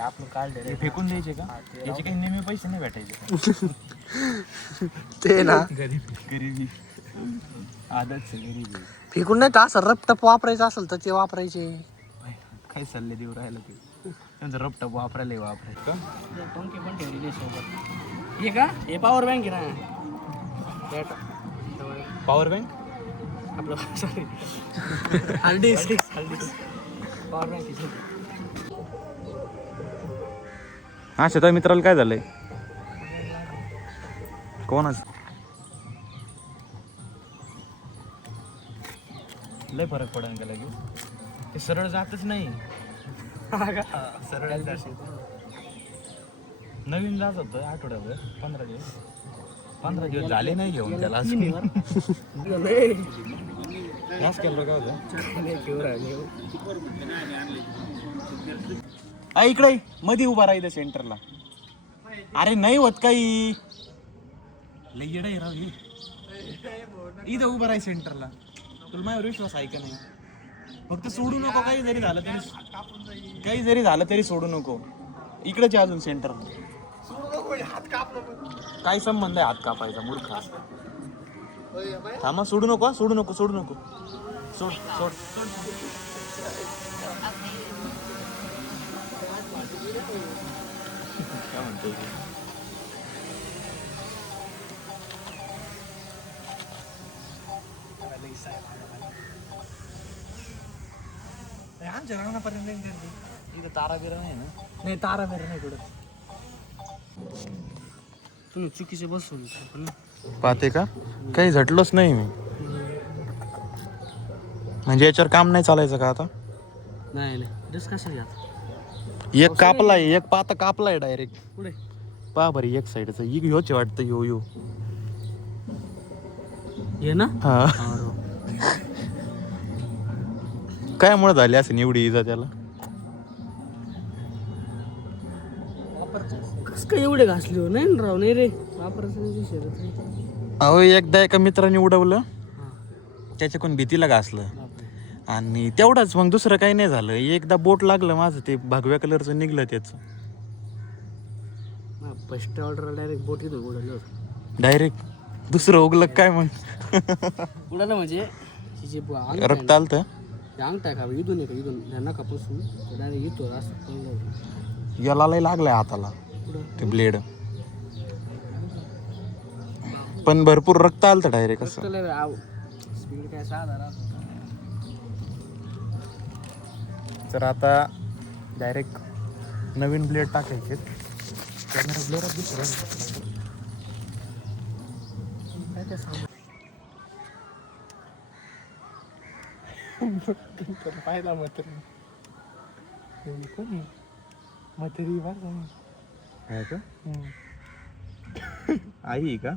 आपण काढले फेकून द्यायचे का? याचे काही नेहमी पैसे नाही भेटायचे. ते ना गरिबी आदत गरिबी. फेकून नाही तर असं रपटप वापरायचं असेल तर ते वापरायचे. काय सल्ले देऊ राहिला ते. त्यांचं रपटप वापरायला वापरायचं. टोंकी पण ठेवलेली सोबत. हे का हे पॉवर बँक आहे ना. पॉवर बँक आपलं sorry hard disk power bank. हा शेता मित्राला काय झालंय? कोणाच लय फरक पडेल का लगेच? ते सरळ जातच नाही. सरळ नवीन जात होतं आठवड्याभर 15 दिवस झाले नाही घेऊन त्याला अजून. याच केलं का होतं इकडे मध्ये उभा राहिलं सेंटरला. अरे नाही होत काही. लय येडा आहे राव हे. इथं उभा राही सेंटरला. तुला माझ्यावर विश्वास आहे का नाही? फक्त सोडू नको. काही जरी झालं तरी सोडू नको. इकडेच अजून सेंटर. काय संबंध आहे हात कापायचा मूर्खा? थांबा. सोडू नको. सोड. काय म्हणतो? आमच्या रावणापर्यंत इथं तारा बिरा नाही ना? नाही तारा बिरा नाही कुठं. तुम्ही चुकीचे बसून पाहते का? काही झटलोच नाही मी. म्हणजे याच्यावर काम नाही चालायचं का आता? नाही रिस्क कसं घ्या. एक कापलाय. एक पाता कापलाय डायरेक्ट. पुढे पहा बरी एक साईडचं ह्योच वाटतं. ह्यो ये ना. हा काय मुळे झाली असं एवढी इजा त्याला? कस काय एवढे घासले हो? नाही राव नाही रे वापरायचं. अहो एकदा एका मित्राने उडवलं. त्याच्याकडून भीतीला घासलं आणि तेवढाच. मग दुसरं काही नाही झालं. एकदा बोट लागलं माझं. ते भगव्या कलरचं निघलं त्याचं. फर्स्ट ऑर्डर डायरेक्ट बोटीत उडवलं होतं. डायरेक्ट दुसरं उगलं काय मग? उडालं म्हणजे रक्त आलतं. अंग टाका इथून का इथून नकापासून डायरेक्ट येतो असं. याला लय लागलाय हाताला ते ब्लेड. पण भरपूर रक्त आलतं डायरेक्ट असं. स्पीड काय साधा. तर आता डायरेक्ट नवीन ब्लेड टाकायचे. ब्लेड पाहिला म्हातारी कोणी म्हातारी आहे का? आई का?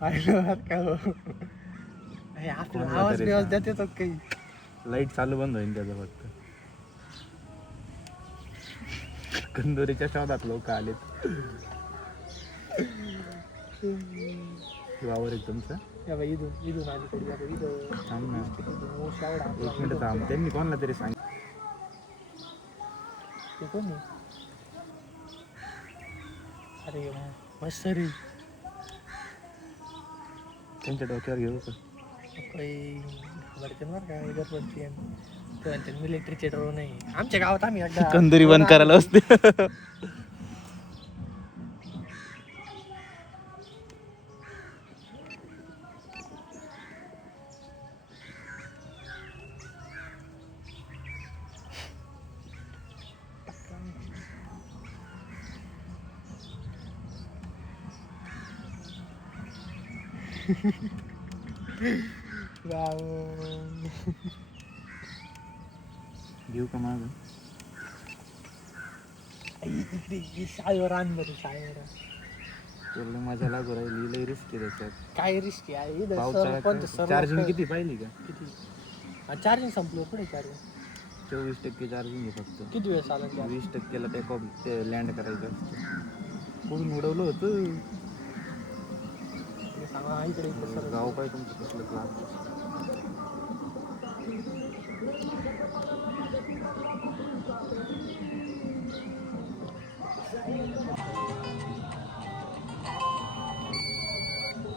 पाहिलं का? आवाज बिवाज देते तो काही. लाईट चालू बंद होईल त्याचं फक्त. कंदोरीच्या शोधात लोक आलेत. वावर आहे तुमचं? इथून अलीकडे थांब ना 1 मिनिट थांब. त्यांनी कोणाला तरी सांग. ते कोणी? अरे मस्त रे. त्यांच्या डोक्यावर घेऊ का? काही बरं का इधर मिलिटरीचे ड्रोन नाही आमच्या गावात. आम्ही एकदा कंदुरी बंद करायला असते. घेऊ का माझं? इकडे शाळेवर आण बरं. शाळेवर तेवढं माझ्या लागू राहिली. लई रिस्क आहे त्याच्यात. काय रिस्क आहे? चार्जिंग किती पाहिली का? किती चार्जिंग संपलं? पुढे चार्जिंग 24% चार्जिंग आहे फक्त. किती वेळ चालेल? 20%ला ते लँड करायचं असतं. कोण उडवलं होतं? सांगा इकडे गाव काय तुमचं कसलं क्लास?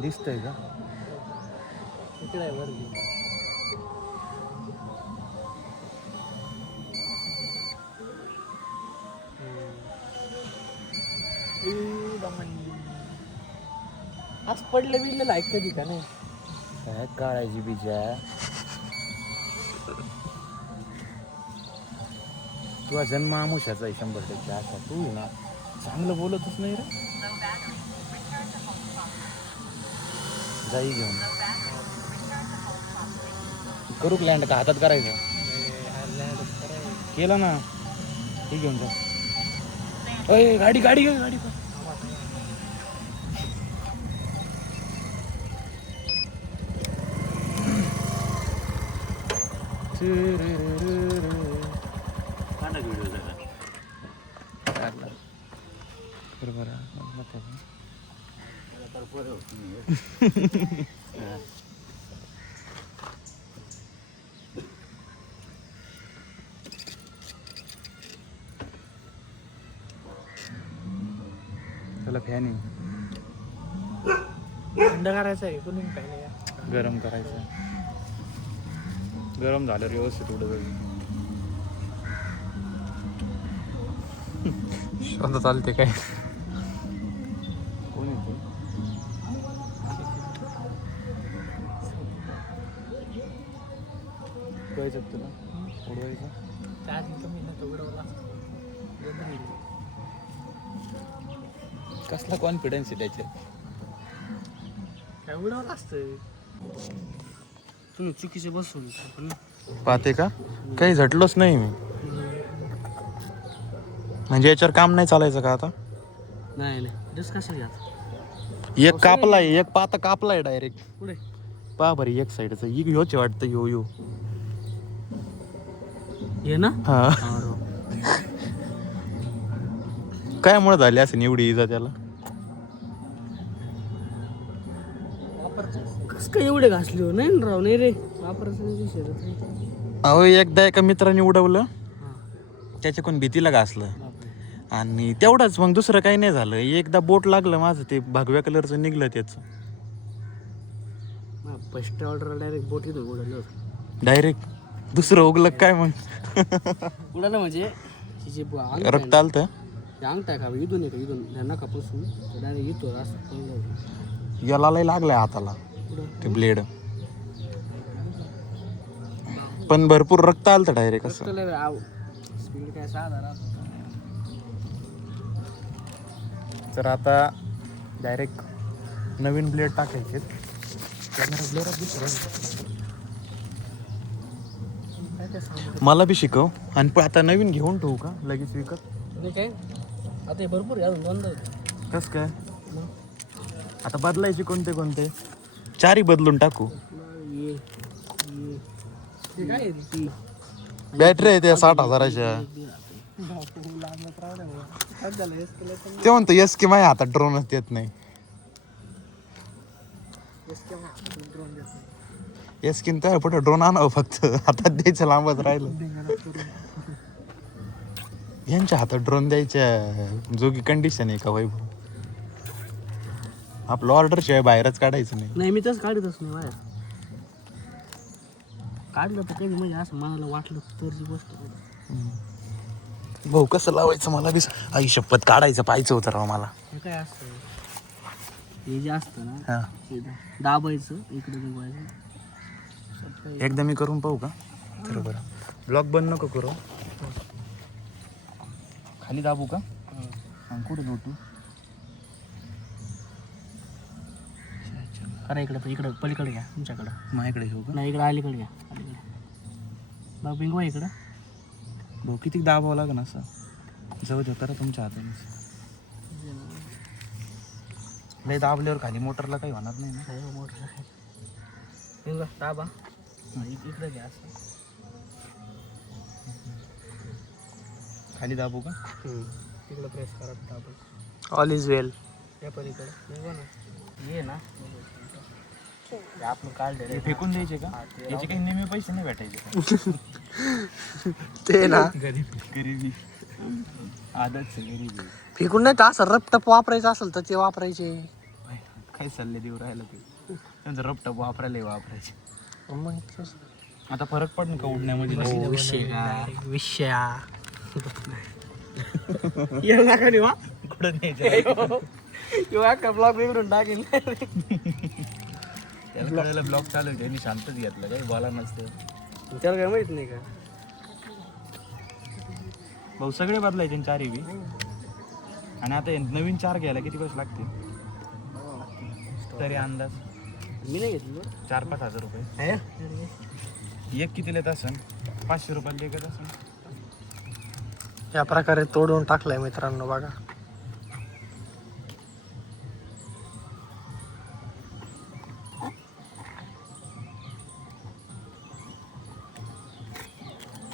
दिसतंय का? इकडे आहे वरती. आज पडलं बिडलं लाईक कधी का नाही? काय काढायची बिजा तुझा जन्म आमुष्याचा आहे 100% असा तू आहे ना चांगलं बोलतच नाही रे जाई घेऊन करू लँड का हातात करायचं केलं ना हे घेऊन जा अय गाडी गाडी घे गाडी त्याला फॅन आहे थंड करायचं आहे कोणी काय नाही गरम करायचं गरम झालं व्यवस्थित उडत शोध चालते काय कोण येतो उडवायचं तुला उडवायचं चार्जिंग कमी ना तो उडवला कसला कॉन्फिडन्स आहे त्याच्यात काय उडवलं असतं तुम्ही चुकीचे बसून पाहते का काही झटलोच नाही मी म्हणजे याच्यावर काम नाही चालायचं का आता नाही नाही जस कसं घ्या एक कापलाय एक पाता कापलाय डायरेक्ट पुढे पहा बरं एक साईडचं ह्योच वाटतं यो ये ना हा काय मुळे झाली असेल एवढी इजा त्याला कस काय एवढे घासले हो नाही ना राव नाही रे वापरायचं अहो एकदा एका मित्राने उडवलं त्याच्याकडून भीतीला घासलं आणि तेवढंच मग दुसरं काही नाही झालं एकदा बोट लागलं माझं ते भगव्या कलरचं निघलं त्याचं फर्स्ट ऑर्डर डायरेक्ट बोटीत उडवलं होतं डायरेक्ट दुसरं उगलं काय मग उडालं म्हणजे तिचे रक्त आलतं अंगठा का इथून आहे का इथून त्यांना कापूसून डायरेक्ट येतो असं पडलं याला लय लागलंय हाताला ते ब्लेड पण भरपूर रक्त आलतं डायरेक्ट असं स्पीड काय साधा तर आता डायरेक्ट नवीन ब्लेड टाकायचे मला बी शिकव आणि पण आता नवीन घेऊन ठेवू का लगेच विकत नाही काय आता हे भरपूर अजून बंद कस काय आता बदलायचे कोणते कोणते चारही बदलून टाकू काय ती बॅटरी आहे त्या 60,000च्या ते म्हणतो यस की माझ्या हातात ड्रोनच येत नाही यस की तर पुढे ड्रोन आणावं फक्त हातात द्यायचं लांबच राहिलं यांच्या हातात ड्रोन द्यायच्या जोगी कंडिशन आहे का वैभव आपलं ऑर्डर शिवाय बाहेरच काढायचं नाही मी तसं काढतच नाही बाहेर काढलं तर कधी म्हणजे असं मनाला वाटलं तर जी गोष्ट भाऊ कसं लावायचं मला बी आई शपथ काढायचं पाहायचं होतं राव मला हे काय असतं हे जे असतं ना हा हे दाबायचं इकडे दाबायचं एकदा मी करून पाहू का तर बरं ब्लॉक बंद नको करू खाली दाबू का आणि कुठे लोटू करा इकडं पलीकडे घ्या तुमच्याकडं माझ्याकडे घेऊ का नाही इकडं अलीकडे घ्या अलीकडे बघ बिंगवा इकडं भाऊ किती दाबावं लागेल असं जाऊ दे करा तुमच्या हाताने लय दाबल्यावर खाली मोटरला काही होणार नाही ना नाही मोटर बिंगवा दाबा इकडे घ्या असं खाली दाबू का तिकडं प्रेस करा दाबा ऑल इज वेल या पलीकडे बिंगवा ना ये ना आपण काढले हे फेकून द्यायचे का याचे काही नेहमी पैसे नाही भेटायचे ते ना गरीबी आदत गरीबी फेकून नाही तर असं रपटप वापरायचं असेल तर ते वापरायचे काय सल्ले देऊ राहिला ते त्यांचं रपटप वापरायचे मग आता फरक पडेल का उडण्यामध्ये विषय कुठं न्यायचं किंवा का ब्लॉग बिघडून टाकेल त्याला कळायला ब्लॉग चालू आहे त्यांनी शांतच घेतलं काही बोला नसतं त्याला काय माहित नाही का भाऊ सगळे बदलायचे चारही बी आणि आता हे नवीन 4 घ्यायला किती पैसे लागतील तरी अंदाज मी नाही घेतली 4-5 हजार रुपये एक कितीला येत असन 500 रुपयाला एकच असन या प्रकारे तोडून टाकलाय मित्रांनो बघा.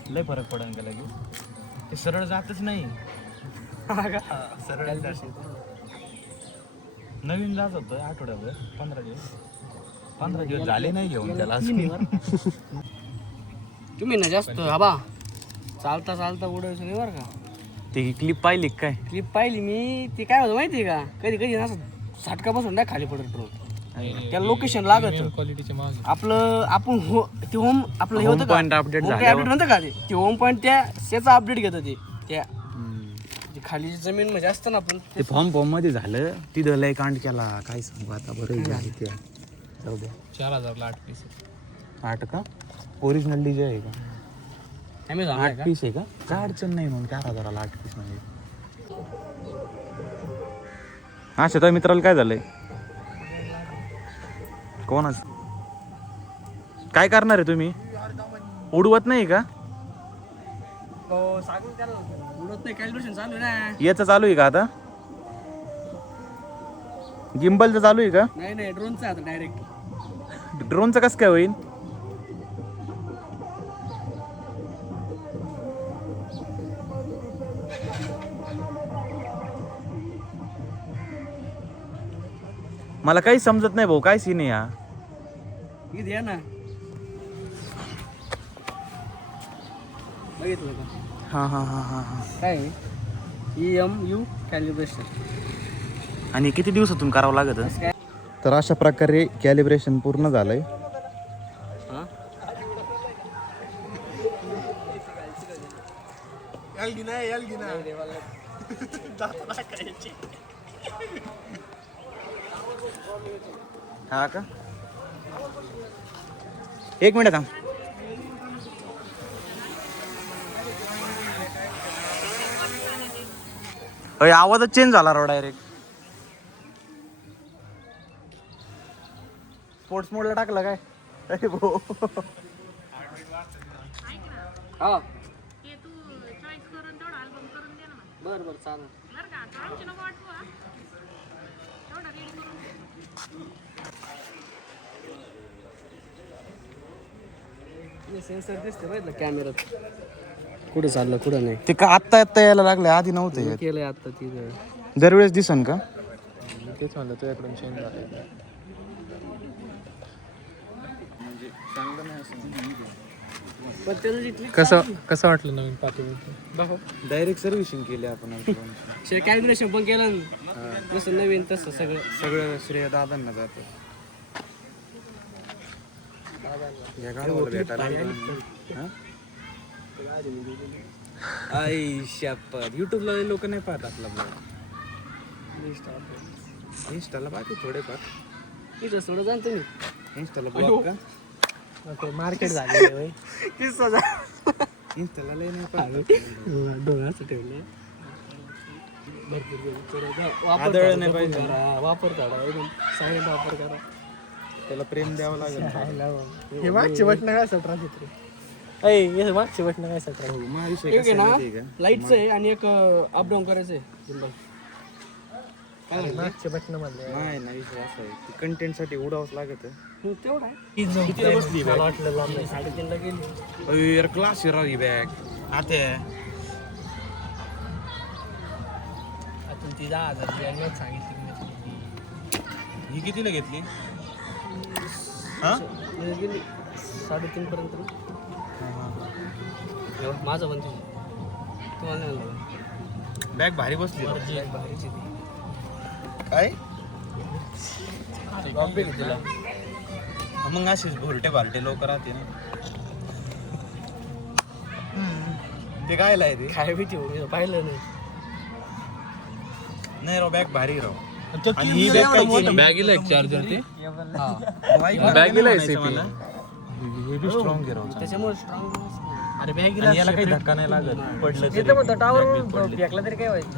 लय फरक पडेल का लगेच ते सरळ जातच नाही सरळ नवीन जात होतं आठवड्याभर 15 दिवस झाले नाही घेऊन त्याला तुम्ही ना जास्त हबा चालता चालता उडायचं नाही बरं का. ती क्लिप पाहिली काय क्लिप पाहिली मी ती काय होतं माहिती आहे का कधी कधी ना झटका बसून नाही खाली पडत ट्रोल त्याला लोकेशन लागत क्वालिटीचे माल आपलं आपण ते होम आपलं हे होतं का पॉईंट अपडेट अपडेट म्हणतं का ते होम पॉईंट त्याचा अपडेट घेतं ते त्या खाली जमीन म्हणजे असतं ना आपण ते फॉर्म मध्ये झालं तिथं लय कांड केला काय सांगू आता बरं झाली ते जाऊ द्या 4000 8 पीस 8 का ओरिजिनल डीजे आहे का आम्ही 8 पीस आहे का काय अडचण नाही म्हणून 4000ला 8 पीस म्हणजे हा शेता मित्राला काय झालंय कोणाच काय करणार आहे तुम्ही उडवत नाही का सांगून त्याला उडत नाही कॅल्क्युलेशन चालू आहे ना याचं चालू आहे का आता गिम्बलचं चालू आहे का नाही नाही ड्रोनचं आता डायरेक्ट ड्रोनचं कसं काय होईल मला काही समजत नाही भाऊ काय सीन आहे हा इथे या ना बघितलं का हा हा हा हा हा काय EMU कॅलिब्रेशन आणि किती दिवसातून करावं लागत काय तर अशा प्रकारे कॅलिब्रेशन पूर्ण झालंय हा का 1 मिनिट थांब अरे आवाजच चेंज झाला राव डायरेक्ट स्पोर्ट्स मोडला टाकला काय अरे भाऊ हा हे तू चॉईस करून तेवढा अल्बम करून दे ना मला. बरं बरं चालेल बरं का आता आमची नको वाटू हा. तेवढा रेडी करून दे. सेन्सर दिसते बघितलं कॅमेरात कुठं चाललं कुठं नाही ते का आत्ता आत्ता यायला लागले आधी नव्हते केलंय आता तिथं दरवेळेस दिसन का तेच म्हणलं तुझ्याकडून चेंज झालं पण त्याला जिथली कसं वाटलं नवीन पाठी डायरेक्ट सर्व्हिसिंग केली आपण कॅल्क्युलेशन पण केलं ना जसं नवीन तसं सगळं सगळं श्रेय दादांना जातं या गावाला भेटायला आई शपथ युट्यूबला लोक नाही पाहत आपला ब्लॉग इंस्टाला बाकी थोडेफार इथं सोडं जा ना तुम्ही इंस्टाला ब्लॉग का मार्केट झाले इंस्टाला लय नाही पाहत डोळ्याचं ठेवलं आदळ नाही पाहिजे. वापर करा एकदम सायलेंट वापर करा त्याला प्रेम द्यावं लागेल हे मागचे बटणं काय सटरा हे मागचे बटणं काय सटरा माझा विषय एक आहे कसा ना आहे माहिती आहे लाईटचं आहे आणि एक अपडाऊन करायचं आहे मागचे बटणं म्हणले का नाही नाही विषय असा आहे कंटेंट साठी उडावंच लागत तेवढा आहे कितीला बसली मला वाटलं लांब 3:30ला गेली यार क्लास राव ही बॅग आता आता ती 10,000 सांगितली ही कितीला घेतली गेली 3:30 पर्यंत माझं पण तुम्हाला नाही बॅग भारी बसली भारीची ती काय मग असेच भुरटे भारटे लोक राहते ना. ते काय लाय ते काय भीती हो, मी पाहिलं नाही. नाही राव बॅग भारी राव. आणि ही बॅग काय केली? बॅगीला एक चार्जर ते बॅगीला आहे मला. हे बी स्ट्रॉंग आहे राव. त्याच्यामुळे स्ट्रॉंग. अरे बॅग आणि याला काही धक्का नाही लागत पडलं तरी. येतं म्हणतो टावर फेकला तरी काय व्हायचं.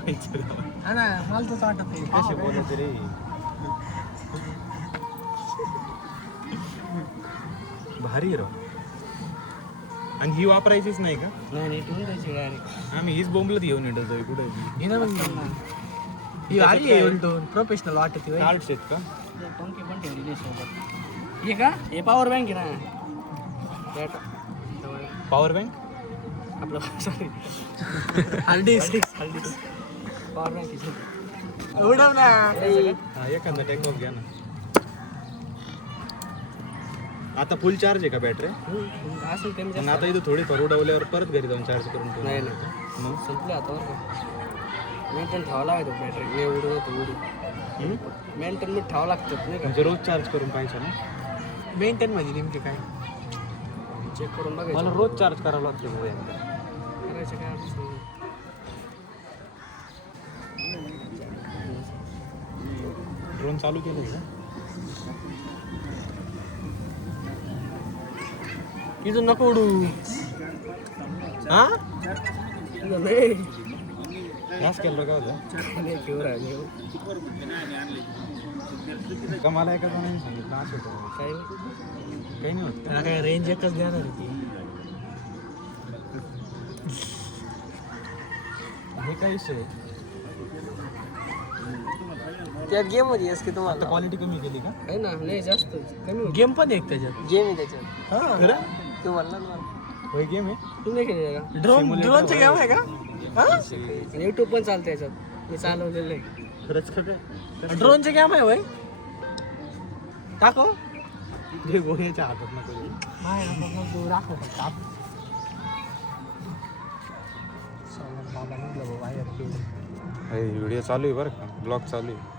हा ना मला तसं वाटत आहे. कसे बोलत रे. भारी आहे राव. आणि ही वापरायचीच नाही का? नाही नाही ठेवून द्यायची डायरेक्ट. आम्ही हीच बोंबलत घेऊन येतो जाऊ कुठे. ही आली आहे उलटून प्रोफेशनल वाटत आहे. कार्ड्स आहेत का? पंखे पण ठेवलेले सोबत. हे का हे पॉवर बँक आहे ना. पॉवर बँक आपलं sorry hard disk power bank उडव ना. हा एखादा टेक ऑफ घ्या ना. आता फुल चार्ज आहे का बॅटरी? असं कमी मग जास्त आता इथं थोडीफार उडवल्यावर परत घरी जाऊन चार्ज करून ठेवू. नाही नाही मग संपलं आता बरं का. मेंटेन ठेवावं लागतं बॅटरी. नाही उडत होतं उडी. मेंटेन मीठ ठेवावं लागतं नाही का. म्हणजे रोज चार्ज करून पाहिजे ना. मेंटेन म्हणजे नेमके काय? चेक करून बघायचं. मला रोज चार्ज करावं लागतं बघा एकदा. करायचं काय अडचण नाही. ड्रोन चालू केलं का? इथून नको उडू. हा नाही गॅस केलं का होतं? नाही प्युअर आहे. का मला एका जणांनी सांगितलं असं होतं. काय काही नाही होत. त्याला काय रेंज एकच देणार आहे ती. हे काय विषय आहे? त्यात गेम मध्ये आहेस की आता तुम्हाला क्वालिटी कमी केली का? आहे ना नाही जास्त कमी होती. गेम पण एक त्याच्यात गेम आहे त्याच्यात. हा खरं? तू म्हणला ना होय गेम आहे. तुम्ही नाही केलेलं का. ड्रोनचं गेम आहे का? युट्यूब पण चालतं याच्यात. मी चालवलेलं आहे. खरंच का काय? ड्रोनचं गेम आहे होय. टाको जे गोळ्याच्या हातात नको देऊ. व्हिडिओ चालू आहे बरं का. ब्लॉग चालू आहे.